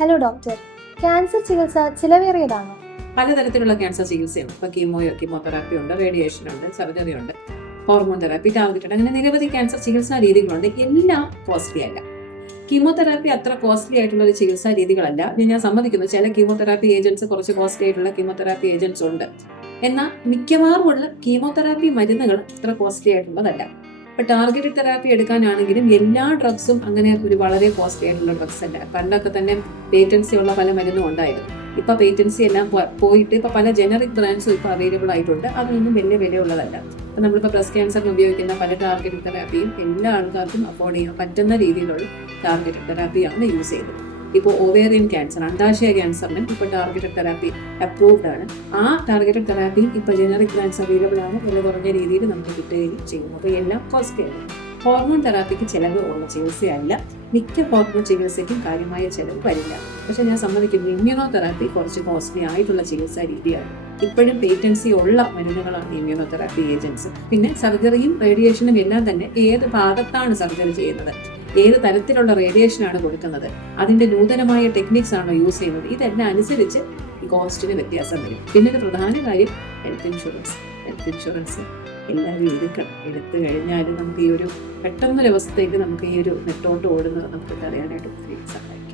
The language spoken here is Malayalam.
ഹലോ ഡോക്ടർ, ക്യാൻസർ ചികിത്സ ചിലവേറിയതാണോ? പലതരത്തിലുള്ള ക്യാൻസർ ചികിത്സയുണ്ട്. ഇപ്പോൾ കീമോതെറാപ്പി ഉണ്ട്, റേഡിയേഷൻ ഉണ്ട്, സർജറി ഉണ്ട്, ഹോർമോൺ തെറാപ്പി, ടാർഗറ്റഡ്, അങ്ങനെ നിരവധി ക്യാൻസർ ചികിത്സാ രീതികളുണ്ട്. എല്ലാം കോസ്റ്റ്ലി അല്ല. കീമോതെറാപ്പി അത്ര കോസ്റ്റ്ലി ആയിട്ടുള്ള ഒരു ചികിത്സാ രീതികളല്ല. ഞാൻ സമ്മതിക്കുന്നു, ചില കീമോതെറാപ്പി ഏജൻസ് കുറച്ച് കോസ്റ്റ്ലി ആയിട്ടുള്ള കീമോതെറാപ്പി ഏജൻസ് ഉണ്ട്. എന്നാൽ മിക്കവാറുമുള്ള കീമോതെറാപ്പി മരുന്നുകൾ അത്ര കോസ്റ്റ്ലി ആയിട്ടുള്ളതല്ല. ഇപ്പൊ ടാർഗറ്റഡ് തെറാപ്പി എടുക്കാനാണെങ്കിലും എല്ലാ ഡ്രഗ്സും അങ്ങനെ ഒരു വളരെ കോസ്റ്റ്ലി ആയിട്ടുള്ള ഡ്രഗ്സ് അല്ല. പണ്ടൊക്കെ തന്നെ പേറ്റൻസി ഉള്ള പല മരുന്നും ഉണ്ടായിരുന്നു. ഇപ്പൊ പേറ്റൻസി എല്ലാം പോയിട്ട് ഇപ്പൊ പല ജനറിക് ബ്രാൻഡ്സും ഇപ്പൊ അവൈലബിൾ ആയിട്ടുണ്ട്. അതൊന്നും വലിയ വിലയുള്ളതല്ല. അപ്പൊ നമ്മളിപ്പോൾ ബ്രസ്റ്റ് ക്യാൻസറിന് ഉപയോഗിക്കുന്ന പല ടാർഗറ്റഡ് തെറാപ്പിയും എല്ലാ ആൾക്കാർക്കും അഫോർഡ് ചെയ്യാൻ പറ്റുന്ന രീതിയിലുള്ള ടാർഗറ്റഡ് തെറാപ്പിയാണ് യൂസ് ചെയ്യുന്നത്. ഇപ്പോൾ ഓവേറിയൻ ക്യാൻസർ, അണ്ടാശയ ക്യാൻസറിനും ഇപ്പോൾ ടാർഗറ്റഡ് തെറാപ്പി അപ്രൂവ്ഡ് ആണ്. ആ ടാർഗറ്റഡ് തെറാപ്പി ഇപ്പോൾ ജനറിക് ബ്രാൻഡ്സ് അവൈലബിൾ ആണ്. വില കുറഞ്ഞ രീതിയിൽ നമുക്ക് കിട്ടുകയും ചെയ്യുന്നു. അപ്പോൾ എല്ലാം കോസ്റ്റ്ലി ആണ്. ഹോർമോൺ തെറാപ്പിക്ക് ചിലവ് ഉള്ള ചികിത്സയല്ല. മിക്ക ഹോർമോൺ ചികിത്സയ്ക്കും കാര്യമായ ചിലവ് വരില്ല. പക്ഷെ ഞാൻ സമ്മതിക്കുന്നു, ഇമ്മ്യൂണോ തെറാപ്പി കുറച്ച് കോസ്റ്റ്ലി ആയിട്ടുള്ള ചികിത്സാ രീതിയാണ്. ഇപ്പോഴും പേറ്റൻസി ഉള്ള മരുന്നുകളാണ് ഇമ്മ്യൂണോ തെറാപ്പി ഏജൻസ്. പിന്നെ സർജറിയും റേഡിയേഷനും എല്ലാം തന്നെ ഏത് ഭാഗത്താണ് സർജറി ചെയ്യുന്നത്, ഏത് തരത്തിലുള്ള റേഡിയേഷനാണ് കൊടുക്കുന്നത്, അതിന്റെ നൂതനമായ ടെക്നിക്സ് ആണോ യൂസ് ചെയ്യുന്നത്, ഇതെല്ലാം അനുസരിച്ച് ഈ കോസ്റ്റിന് വ്യത്യാസം വരും. പിന്നെ ഒരു പ്രധാന കാര്യം ഹെൽത്ത് ഇൻഷുറൻസ് എല്ലാവരും എടുത്തു കഴിഞ്ഞാൽ നമുക്ക് ഈ ഒരു പെട്ടെന്നൊരവസ്ഥയിൽ നമുക്ക് ഈ ഒരു നെട്ടോട്ട് ഓടുന്നത് നമുക്ക് തടയാനായിട്ട് സഹായിക്കും.